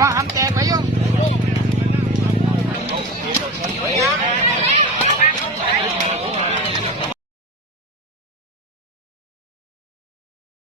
Oh, I'm dead.